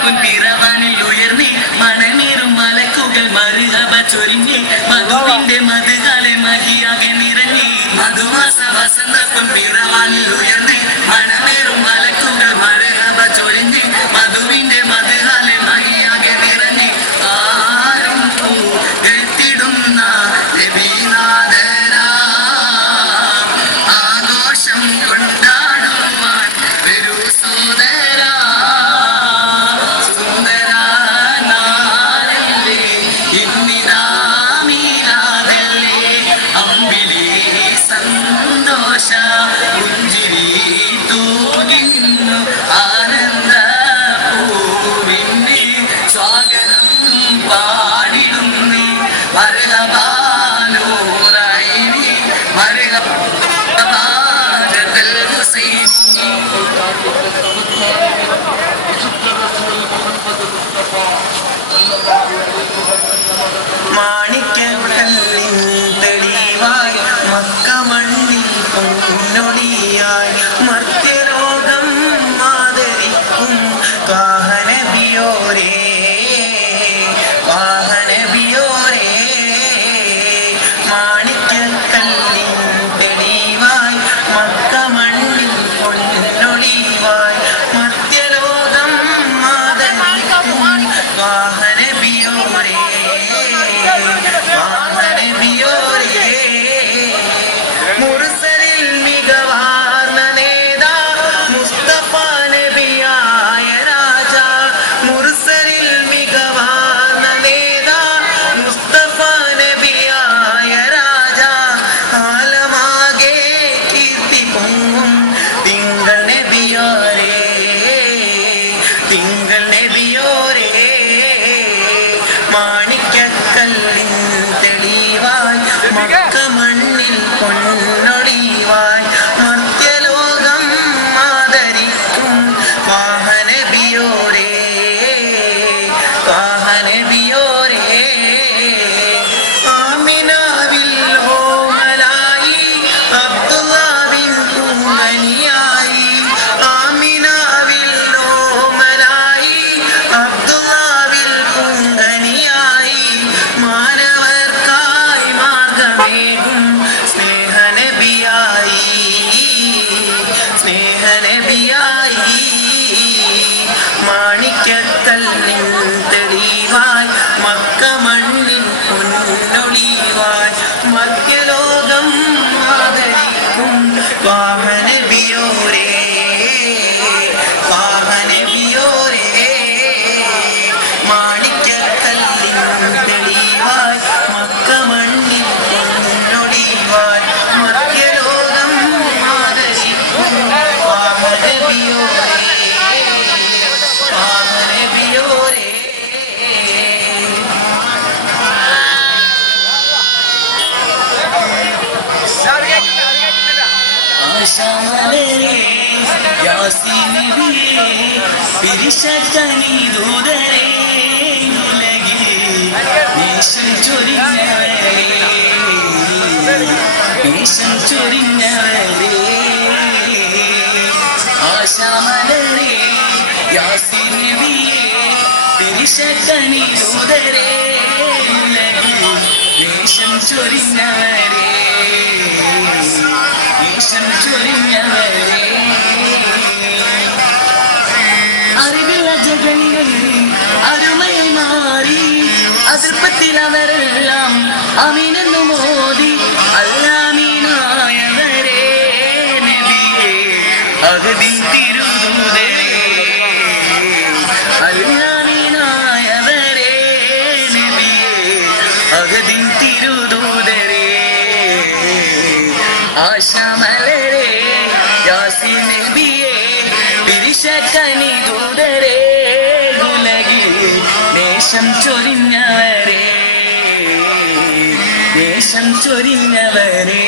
പിറവാനിൽ ഉയർന്നി മണനീറും മലക്കുകൾ മറുഹബ ചൊരിഞ്ഞി മധുവിന്റെ മധുകാലെ മഹിയാകെ നിറഞ്ഞി മധുമാസ വസന്തക്കും പിറവാനിൽ ഉയർന്നി മണനീറും മലക്കുകൾ മറുഹബ ചൊരിഞ്ഞി മധുവിന്റെ മധുകാലെ മഹിയാകെ നിറഞ്ഞി ആരും എത്തിടുന്ന നബിനാഥനാ ആഘോഷം കൊണ്ടാടുവാൻ വരൂ സോദരാ സുന്ദരാനാരല്ലേ ഇന്നിതാ മീലാദല്ലേ അമ്പിളി സന്തോഷ പുഞ്ചിരി തൂകിന്നു ആനന്ദ പൂവിന്റെ സ്വാഗതം പാടിടുന്നു മർഹബാ നൂറൈനി മർഹബാ ജദൽ ഹുസൈൻ മാണിക്യക്കല്ലിൻ തെളിവായി മക്ക മണ്ണിൽ പൊന്നൊളിയായി മർത്യലോകം ആദരിക്കും വാഹനബിയോരേ വാഹനബിയോരേ മാണിക്യക്കല്ലിൻ തെളിവായി മക്ക മണ്ണിൽ പൊന്നൊളിവായി മർത്യലോകം ആദരിക്കും വാഹനബിയോരേ വാഹനബിയോരേ മുർസലിൽ മികവാർന്ന നേതാ മുസ്തഫ നബിയായ രാജാ മുർസലിൽ മികവാർന്ന നേതാ മുസ്തഫ നബിയായ രാജാ കാലമാകെ കീർത്തി പൊങ്ങും തിങ്കൾ നബിയോരേ തിങ്കൾ നബിയോരേ മാണിക്യക്കല്ലിൻ തെളിവായി മക്ക മണ്ണിൽ പൊന്നൊളിവായി മർത്യലോകം ആദരിക്കും വാഹനബിയോരേ വാഹനബിയോരേ ആമിനാവിൽ ഓമലായി അബ്ദുല്ലാവിൻ പൂങ്കനിയായി ആമിനാവിൽ ഓമലായി അബ്ദുല്ലാവിൽ പൂങ്കനിയായി മാനവർക്കായി മാർഗമേകും സ്നേഹനബിയായി സ്നേഹനബിയായി മാണിക്യക്കല്ലിൻ തെളിവായി മക്ക മണ്ണിൻ പൊന്നൊളിവായി മധ്യലോകം ആദരിക്കും വാഹനബിയോരേ വാഹനബിയോരേ മാണിക്യക്കല്ലിൻ തെളിവായി മക്ക മണ്ണിൽ പൊന്നൊളിവായി മധ്യലോകം ആദരിക്കും വാഹനബിയോരേ വാഹനബിയോരേ ആശാമലരേ യാസീൻ നബിയേ പിരിശക്കനി ദൂതരേ ഉലകിൽ നേശം ചൊരിഞ്ഞവരേ നേശം ചൊരിഞ്ഞവരേ ആശാമലരേ യാസീൻ നബിയേ പിരിശക്കനി ദൂതരേ ഉലകിൽ നേശം ചൊരിഞ്ഞവരേ നേശം ചൊരിഞ്ഞവരേ അറിവില്ല ജഗങ്ങൾ അരുമയിൽ മാറി അതിർപ്പത്തിൽ അവരെല്ലാം അമീനെന്നു മോദി അല്ലാമീനായവരേ നബിയേ അഹദിൻ തിരുദൂതരേ അല്ലാമീനായവരേ നബിയേ അഹദിൻ തിരുദൂതരേ ആശാമലരേ യാസീൻ നബിയേ പിരിശക്കനി ദൂതരേ ഉലകിൽ നേശം ചൊരിഞ്ഞവരേ നേശം ചൊരിഞ്ഞവരേ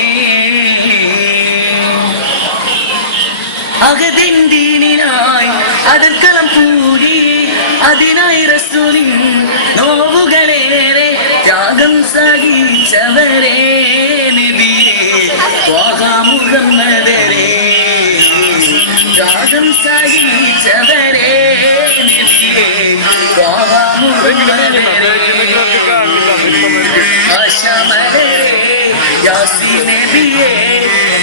അഹദിൻ ദീനിനായി അതിർക്കളം പൂരി അതിനായി റസൂലിൻ നോവുകളേറെ ത്യാഗം സഹിച്ചവരേ നബിയേ ത്വാഹ മുഹമ്മദരേ ത്യാഗം സഹിച്ചവരേ നബിയേ നബിയേ ആശമലരേ യാസീൻ നബിയേ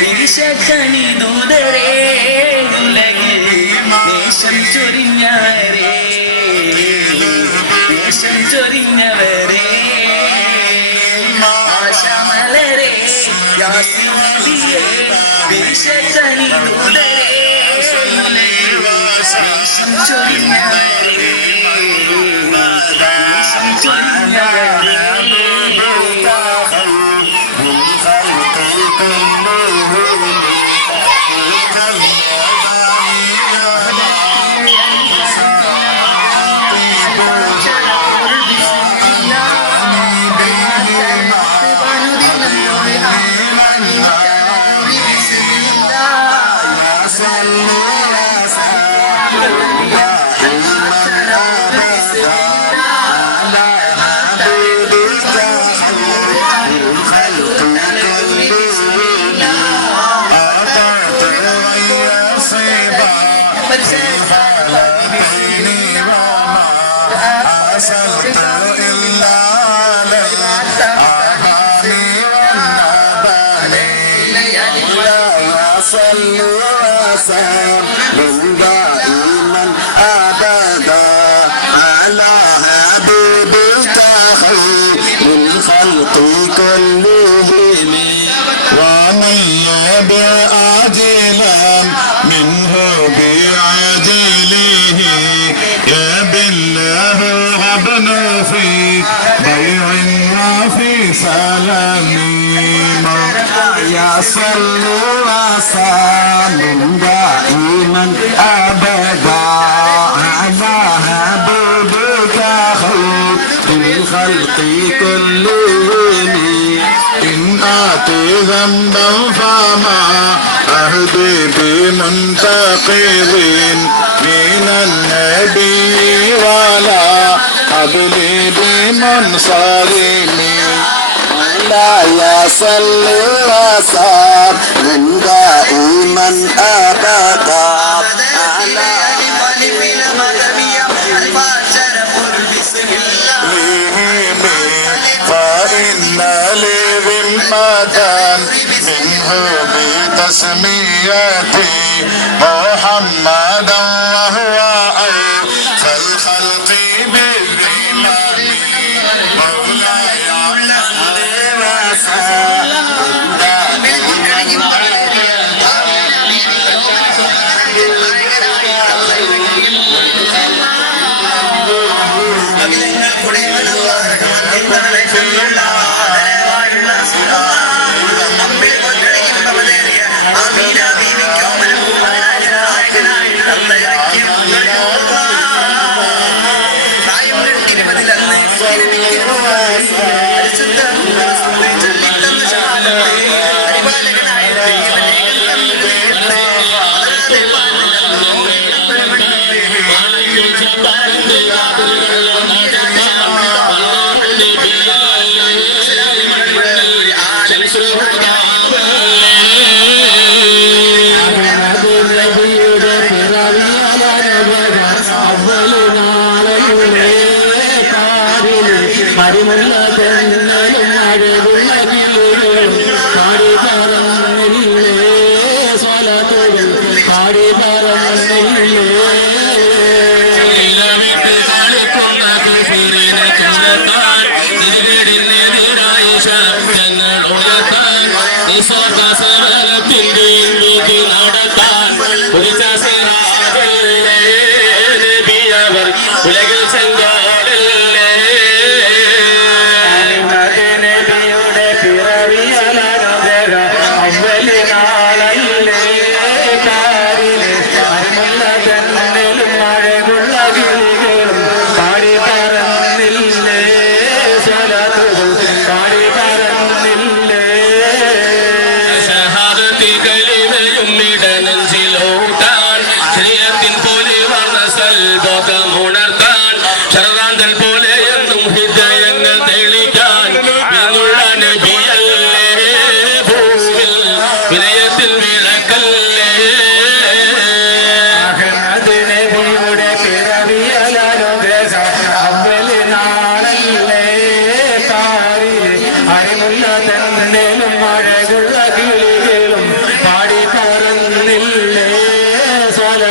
വിരിശക്കണി ദൂതരേ ഉലകിൽ ദേശം ചൊരിഞ്ഞവരേ ദേശം ചൊരിഞ്ഞവരേ ആശമലരേ യാസീൻ നബിയേ വിരിശക്കണി ദൂതരേ ഉലകിൽ ദേശം ചൊരിഞ്ഞവരേ ദേശം ചൊരിഞ്ഞവരേ صلوا وسلموا دائما أبدا على حبيبك خير الخلق كلهم إن آتي ذنبا فما أهدي بمنتقض من النبي ولا أبلي بمنصرم لا يصل وسلم دائما أبدا على فإن لي ذمة منه بتسميتي محمدا وهو أوفى الخلق بالإيمان مولاي ഉലകിൽ ചെങ്കാടല്ലേ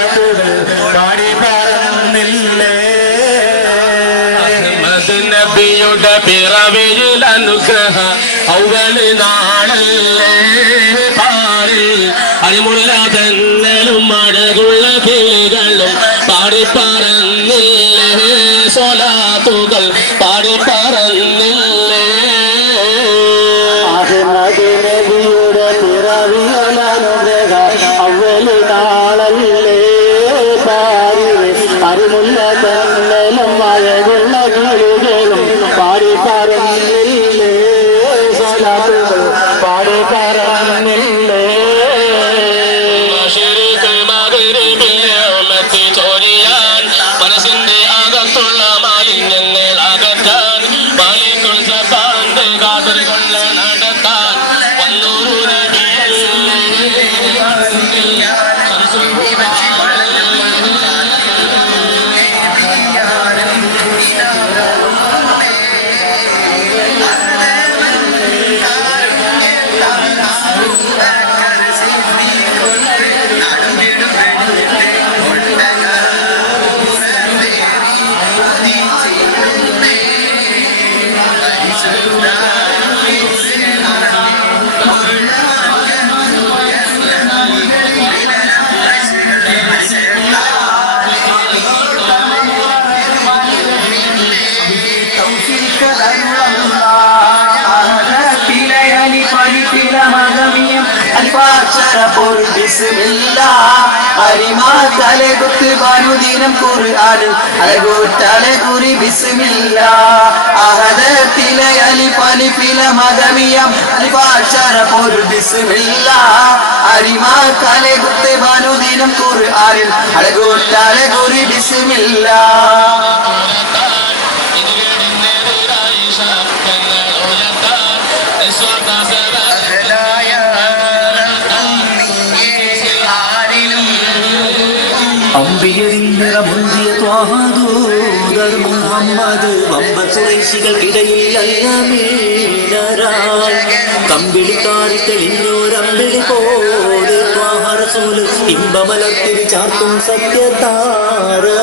സ്വലാത്തുകൾ പാടി പറഞ്ഞില്ലേ നബിയുടെ പിറവിയിൽ അനുഗ്രഹ ഔവല് നാളല്ലേ പാരിൽ അരിമുള്ള തെന്നലും മഴകുള്ള കിളികളും പാടി പറഞ്ഞില്ലേ സ്വലാത്തുകൾ പാടി പറഞ്ഞില്ലേ നബിയുടെ പിറവിയിൽ അനുഗ്രഹ ഔവല് നാളല്ലേ പാരിൽ അരിമുള്ള തെന്നലും മഴകുള്ള കിളികളും പാടി പറഞ്ഞില്ലേ സ്വലാത്തുകൾ പാടി പറഞ്ഞില്ലേ ചോരിയാൻ മനസ്സിന്റെ അകത്തുള്ള മാലിന്യങ്ങൾ അകറ്റാൻ മാലിക്കുൾ സബാന്റെ കാതൽ കൊള്ള നടത്താൻ വന്നൂരു അരിമാലകുത്ത് ഭാനുദിനം ഖുർആനിൽ അലകൂറ്റാലെ കുറി ബിസ്മില്ല അഹദത്തിലെ അലിഫലിഫില മദമിയം അലിഫാക്ഷര പൊരു ബിസ്മില്ല അരിമാലകുത്ത് ഭാനുദിനം ഖുർആനിൽ അലകൂറ്റാലെ കുറി ബിസ്മില്ല അമ്പിയരിൽ നിറമുന്തിയ ത്വാഹദൂതർ മുഹമ്മദ് വമ്പത്തുറൈശികൾക്കിടയിൽ അല്ലമീനരായി കമ്പിളിക്കാരി തെളിഞ്ഞോരമ്പിളി പോലെ ത്വാഹ റസൂല് ഇമ്പമലത്തിരി ചാർത്തും സത്യതാരമായി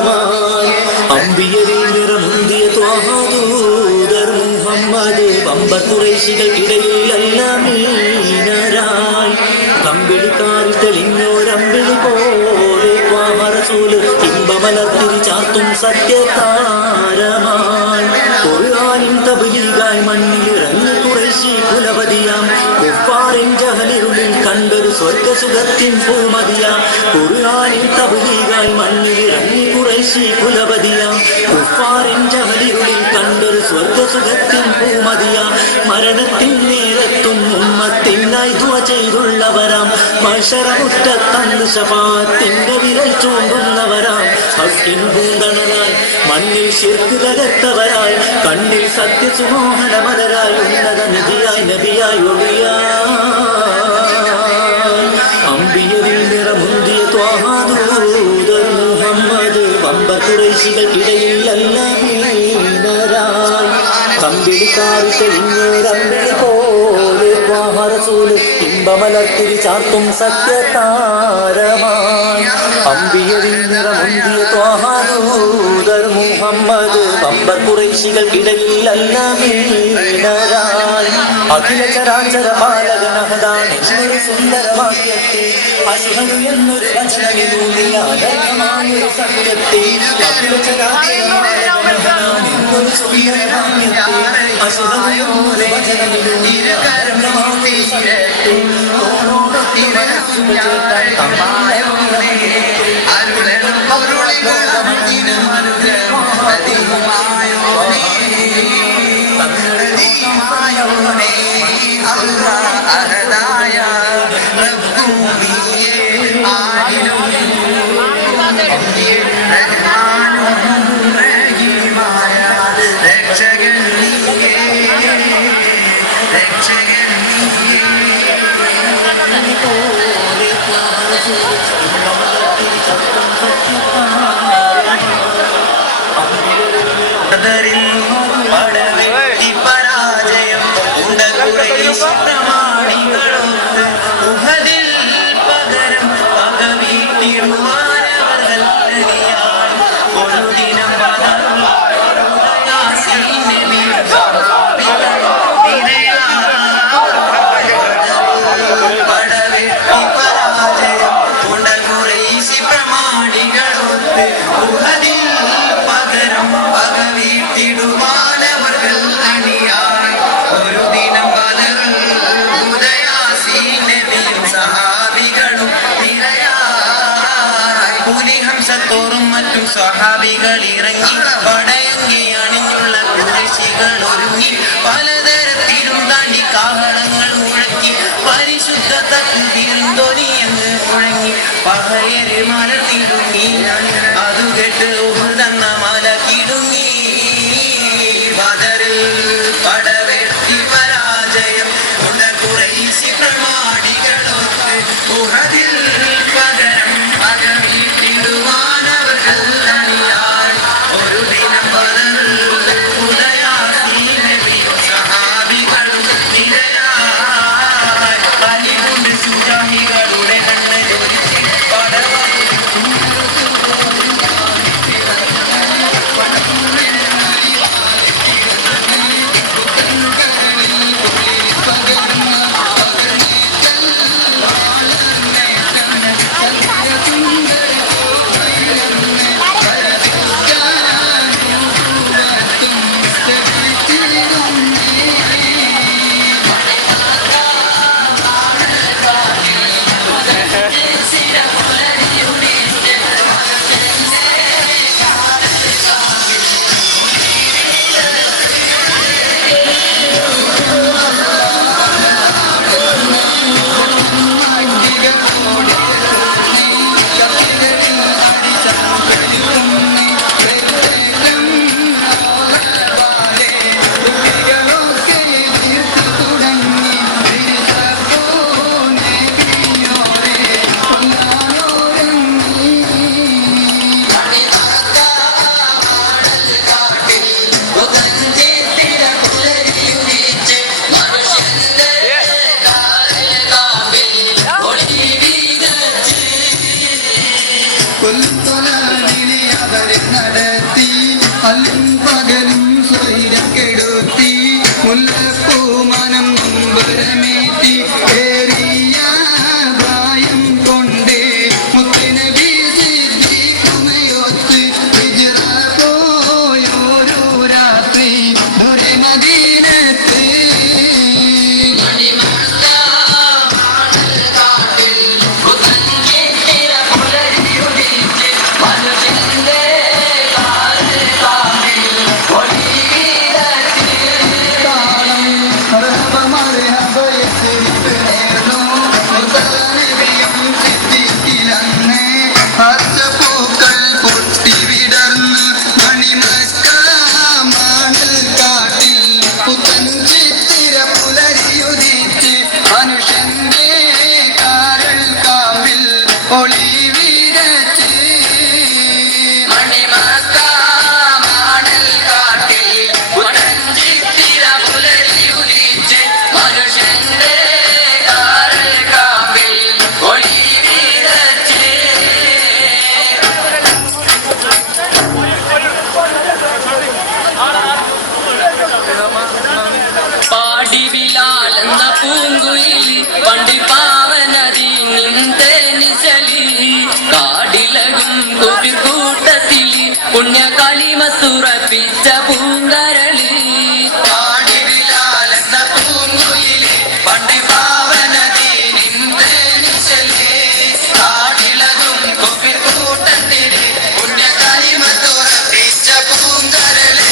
അമ്പിയരിൽ നിറമുന്തിയ ത്വാഹദൂതർ മുഹമ്മദ് വമ്പത്തുറൈശികൾക്കിടയിൽ അല്ലമീനരായി കമ്പിളിക്കാരി തെളിഞ്ഞോരമ്പിളി പോലെ റസൂല് ഇമ്പമലത്തിരി ചാർത്തും സത്യതാരമായി ഖുർആനിൻ തബ്ലീഗായി മണ്ണിലിറങ്ങി ഖുറൈശി കുലപതിയാം കുഫാറിൻ ജഹലിരുളിൽ കണ്ടൊരു സ്വർഗ്ഗസുഖത്തിൻ പൂമതിയാം ഖുർആനിൻ തബ്ലീഗായി മണ്ണിലിറങ്ങി ഖുറൈശി കുലപതിയാം കുഫാറിൻ ജഹലിരുളിൽ കണ്ടൊരു സ്വർഗ്ഗസുഖത്തിൻ പൂമതിയാം മരണത്തിൻ നേരത്തും ഉമ്മത്തിനായി ദുആ ചെയ്തുള്ളവരാം മഹ്ശറമുറ്റത്തന്ന് ശഫാഅത്തിന്റെ വിരൽ ചൂണ്ടുന്നവരാം ഹക്കിൻ പൂന്തണലായി മണ്ണിൽ ശിർക്ക് തകർത്തവരായി കണ്ണിൽ സത്യസുമോഹന മലരായി ഉന്നത നിധിയായി നബിയായി ഒളിയായി അമ്പിയരിൽ നിറമുന്തിയ ത്വാഹദൂതർ മുഹമ്മദ് വമ്പഖുറൈശികൾക്കിടയിൽ അല്ലമീനരായി കമ്പിളിക്കാരി തെളിഞ്ഞോരമ്പിളി പോലെ ത്വാഹ റസൂല് ഇമ്പമലത്തിരി ചാർത്തും സത്യതാരമായി അമ്പിയരിൽ നിറമുന്തിയ ത്വാഹദൂതർ മുഹമ്മദ് വമ്പഖുറൈശികൾക്കിടയിൽ അല്ലമീനരായി അഖില ചരാചര പാലകനഹദാൻ എന്നൊരു സുന്ദരവാക്യത്തെ അശ്ഹദു എന്നൊരു വചനമിലൂന്നിയായൊരു സത്യത്തെ അഖില ചരാചര പാലകനഹദാൻ എന്നൊരു സുന്ദരവാക്യത്തെ അശ്ഹദു എന്നൊരു വചനമിലൂന്നിയായൊരു സത്യത്തെ ഓരോടൊത്തി മനസ്സുചേർത്താൻ തമ്മായോനെ അരുളനും പൊരുളികളും അനുഗ്രഹമായോനെ അഹദായ റബ്ബുനിയെ ആയിലും റഹ്മാനും റഹീമായ രക്ഷകൻ നീയേ രക്ഷകൻ നീയേ പടവെട്ടി പരാജയം പ്രമാണികളൊത്ത് ഉഹദിൽ പകരം പക വീട്ടിടുവാനവർ തോറും മറ്റും സ്വഹാബികൾ ഇറങ്ങി പടയങ്കി അണിഞ്ഞുള്ള കുറേശികൾ ഒരുങ്ങി പലതരത്തിലും താണ്ടി കാഹളങ്ങൾ മുഴക്കി പരിശുദ്ധ തക്ബീറിൻതൊനി എന്ന് മുഴങ്ങി പഹയര് മലത്തിടുങ്ങി അതു കേട്ട് ഉഹുദെന്ന മല കിടുങ്ങി ബദറിൽ പടവെട്ടി പരാജയം ഉള്ള ഖുറൈശി പ്രമാണികളൊക്കെ ഉഹദിൽ പകരം പകർന്നിടുവാനവർക്കല്ലാൻ ഒരു ദിനം ബദറിൽ ഉദയാസി നബിയും സഹാബികളും നിരയായി അലികൊണ്ട് സുജാഹികളുടെ കണ്ണൊരുക്കി പടവ നടത്തി അല്ലും പകലും സ്വൈരം കെടുത്തി മുല്ലപ്പൂമനം നൊമ്പരമേറ്റി ഏറിയ പ്രായം കൊണ്ട് മുത്തനബി സിദ്ദീഖുമയൊത്ത് ഹിജ്റ പോയോരോ രാത്രി ദൂരെ മദീനത്ത് പണ്ടി പാവനതി നിന്തേനിശലി കാടിലകും കൂട്ടത്തിൽ പുണ്യകാലിമത്തുറപ്പിച്ച പൂങ്കരളി പണ്ടി പാവനതി നിന്തേനിശലി കാടിലകും കൂട്ടത്തിൽ പുണ്യകാലിമത്തുറപ്പിച്ച പൂങ്കരളി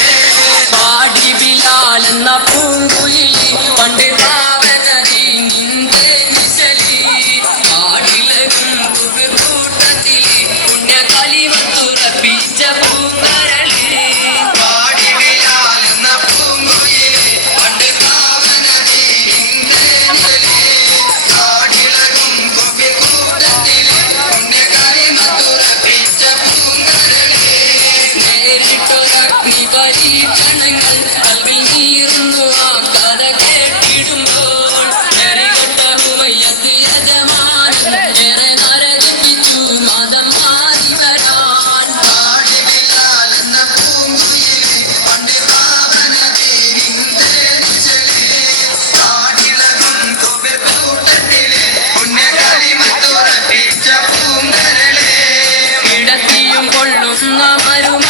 പാടി ബിലാൽ എന്ന പൂങ്കുയിലി പണ്ടി പരീക്ഷണങ്ങൾ കൽവിൽ നീറുന്നു ആ കഥ കേട്ടിടുമ്പോൾ യജമാനൻ ഏറെ നരകിപ്പിച്ചു മതം മാറി വരാൻ കിടത്തിയും കൊള്ളുന്ന മരും